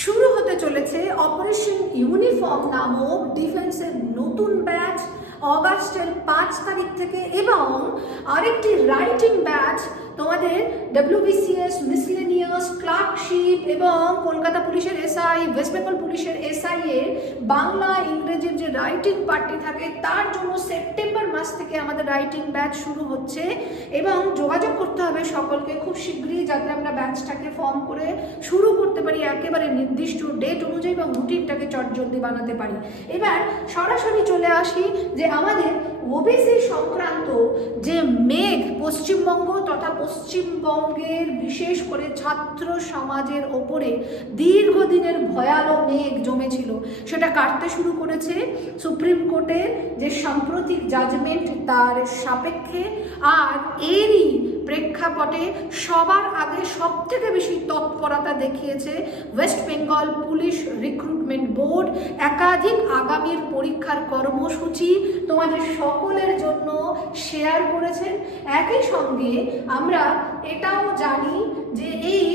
শুরু হতে চলেছে অপারেশন ইউনিফর্ম নামক ডিফেন্সের নতুন ব্যাচ অগাস্টের পাঁচ তারিখ থেকে এবং আরেকটি রাইটিং ব্যাচ তোমাদের ডব্লিউবিসিএস মিসলেনিয়াস ক্লার্কশিপ এবং কলকাতা পুলিশের এসআই ওয়েস্ট বেঙ্গল পুলিশের এসআই এর বাংলা ইংরেজির যে রাইটিং পার্টি থাকে, তার জন্য সেপ্টেম্বর থেকে আমাদের রাইটিং ব্যাচ শুরু হচ্ছে এবং যোগাযোগ করতে হবে সকলকে। খুব শীঘ্রই যাতে আমরা ব্যাচটাকে ফর্ম করে শুরু করতে পারি, একেবারে নির্দিষ্ট ডেট অনুযায়ী বা রুটিনটাকে চটজলদি বানাতে পারি। এবার সরাসরি চলে আসি যে আমাদের ওবিসি সংক্রান্ত যে মেঘ পশ্চিমবঙ্গ তথা পশ্চিমবঙ্গের বিশেষ করে ছাত্র সমাজের ওপরে দীর্ঘদিনের ভয়ালো মেঘ জমেছিল। সেটা কাটতে শুরু করেছে সুপ্রিম কোর্টের যে সাম্প্রতিক জাজমেন্ট তার সাপেক্ষে আর এরই প্রেক্ষাপটে সবার আগে সব থেকে বেশি তৎপরতা দেখিয়েছে West Bengal police recruitment board. একাধিক আগামীর পরীক্ষার কর্মসূচি তোমাদের সকলের জন্য শেয়ার করেছেন একই সঙ্গে আমরা এটাও জানি যে এই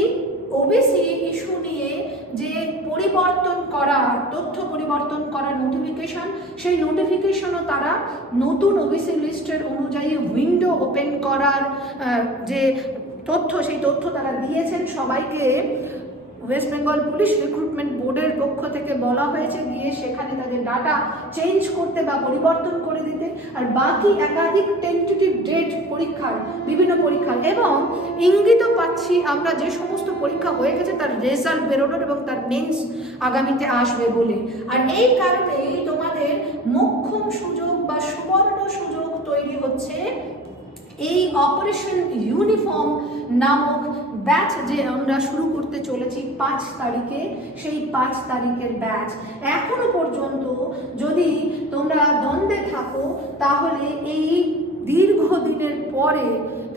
ওবিসি ইস্যু নিয়ে যে পরিবর্তন করা, তথ্য পরিবর্তন করার নোটিফিকেশন সেই নোটিফিকেশনও তারা নতুন ওবিসি লিস্টের অনুযায়ী উইন্ডো ওপেন করার যে তথ্য, সেই তথ্য তারা দিয়েছেন সবাইকে। ওয়েস্ট বেঙ্গল পুলিশ রিক্রুটমেন্ট বোর্ডের পক্ষ থেকে বলা হয়েছে দিয়ে সেখানে তাদের ডাটা চেঞ্জ করতে বা পরিবর্তন করে দিতে আর বাকি একাধিক টেন্টেটিভ ডেট পরীক্ষার, বিভিন্ন পরীক্ষার এবং ইঙ্গিত পাচ্ছি আমরা যে সমস্ত পরীক্ষা হয়ে গেছে তার রেজাল্ট বেরোনোর এবং তার মেন্স আগামীতে আসবে বলে। আর এই কারণেই তোমাদের মোক্ষম সুযোগ বা সুবর্ণ সুযোগ তৈরি হচ্ছে এই অপারেশন ইউনিফর্ম নামক ব্যাচ যে আমরা শুরু করতে চলেছি পাঁচ তারিখে, সেই পাঁচ তারিখের ব্যাচ এখনও পর্যন্ত যদি তোমরা দ্বন্দ্বে থাকো, তাহলে এই দীর্ঘদিনের পরে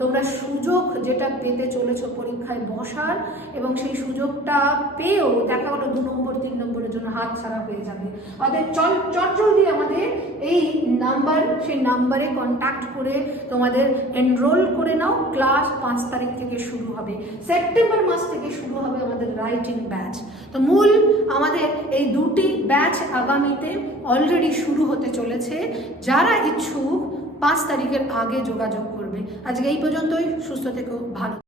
তোমরা সুযোগ যেটা পেতে চলেছ পরীক্ষায় বসার এবং সেই সুযোগটা পেয়েও, দেখা হলো দু নম্বর, তিন নম্বরের জন্য হাত ছাড়া হয়ে যাবে। অতএব চল চটজলদি আমাদের এই নাম্বার, সেই নাম্বারে কন্ট্যাক্ট করে তোমাদের এনরোল করে নাও। ক্লাস পাঁচ তারিখ থেকে শুরু হবে। সেপ্টেম্বর মাস থেকে শুরু হবে আমাদের রাইটিং ব্যাচ তো মূল আমাদের এই দুটি ব্যাচ আগামীতে অলরেডি শুরু হতে চলেছে। যারা ইচ্ছুক, পাঁচ তারিখের আগে যোগাযোগ করবে। আজকে এই পর্যন্তই। সুস্থ থেকো, ভালো